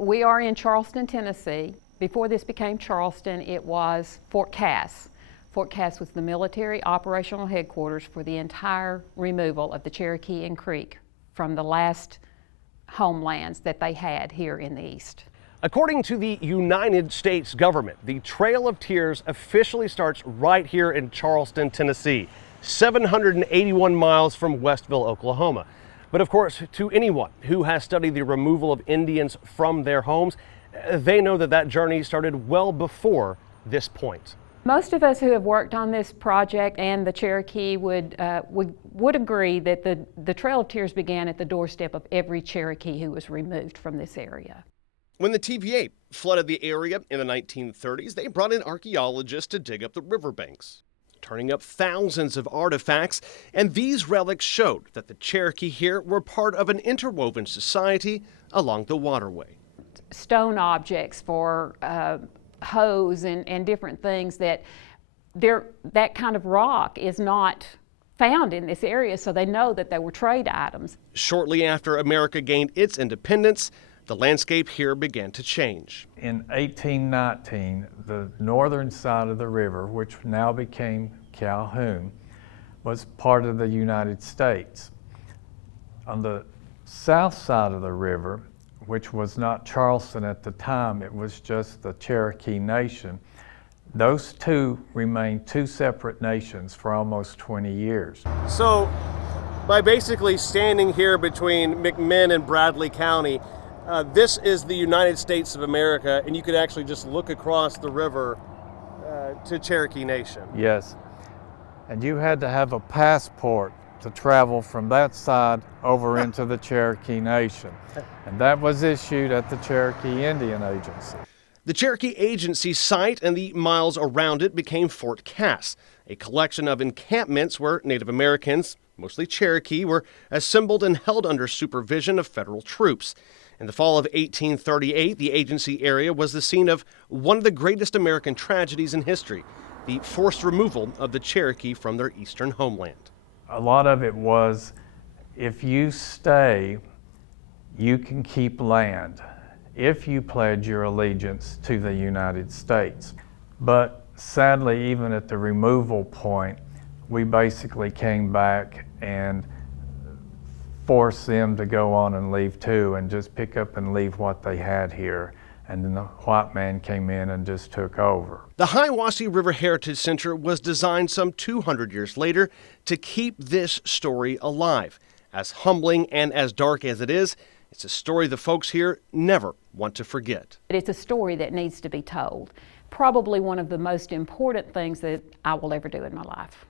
We are in Charleston, Tennessee. Before this became Charleston, it was Fort Cass. Fort Cass was the military operational headquarters for the entire removal of the Cherokee and Creek from the last homelands that they had here in the East. According to the United States government, the Trail of Tears officially starts right here in Charleston, Tennessee, 781 miles from Westville, Oklahoma. But of course, to anyone who has studied the removal of Indians from their homes, they know that that journey started well before this point. Most of us who have worked on this project and the Cherokee would agree that the Trail of Tears began at the doorstep of every Cherokee who was removed from this area. When the TVA flooded the area in the 1930s, they brought in archaeologists to dig up the riverbanks, turning up thousands of artifacts, and these relics showed that the Cherokee here were part of an interwoven society along the waterway. Stone objects for hoes and different things that kind of rock is not found in this area, so they know that they were trade items. Shortly after America gained its independence, the landscape here began to change. In 1819, the northern side of the river, which now became Calhoun, was part of the United States. On the south side of the river, which was not Charleston at the time, it was just the Cherokee Nation, those two remained two separate nations for almost 20 years. So, by basically standing here between McMinn and Bradley County, this is the United States of America, and you could actually just look across the river to Cherokee Nation. Yes, and you had to have a passport to travel from that side over into the Cherokee Nation, and that was issued at the Cherokee Indian Agency. The Cherokee Agency site and the miles around it became Fort Cass, a collection of encampments where Native Americans, mostly Cherokee, were assembled and held under supervision of federal troops. In the fall of 1838, the agency area was the scene of one of the greatest American tragedies in history, the forced removal of the Cherokee from their eastern homeland. A lot of it was, if you stay, you can keep land if you pledge your allegiance to the United States. But sadly, even at the removal point, we basically came back and force them to go on and leave too, and just pick up and leave what they had here. And then the white man came in and just took over. The Hiwassee River Heritage Center was designed some 200 years later to keep this story alive. As humbling and as dark as it is, it's a story the folks here never want to forget. It's a story that needs to be told. Probably one of the most important things that I will ever do in my life.